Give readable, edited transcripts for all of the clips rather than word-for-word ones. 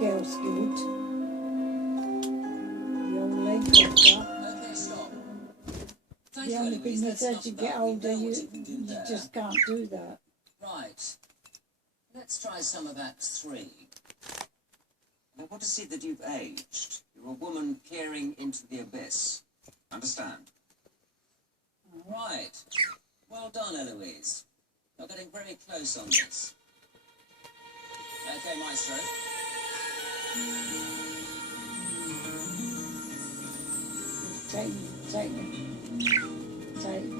girl's good. The old leg doctor. Okay, stop. Thank The you, only Eloise. thing is That's as not you bad. get We older, know what you can do you there. just can't do that. Right. Let's try some of Act 3. I want to see that you've aged. You're a woman peering into the abyss. Understand? Right. Well done, Eloise. You're getting very close on this. Okay, Maestro.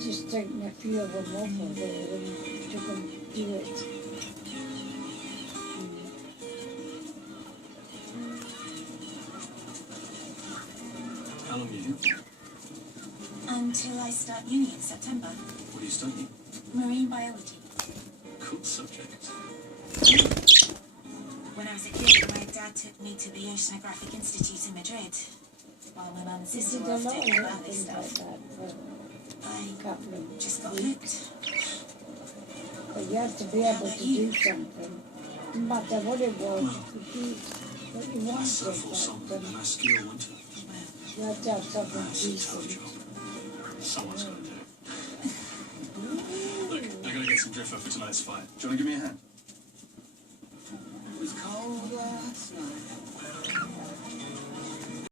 Just taking a few of them off of there and you can do it. How long are you here? Until I start uni in September. What are you studying? Marine biology. Cool subject. When I was a kid, my dad took me to the Oceanographic Institute in Madrid, while my mum and He sister did were a off lot doing of ballet little things like stuff. that for I a couple of just got weeks. hooked. But you have to be able to do something. No matter what it was, you could do what you I wanted. surf all summer But and I ski all winter. you have to have something That's a tough decent. job. Someone's got to do it. Look, I gotta get some drift for tonight's fight. Do you want to give me a hand? It was cold last night.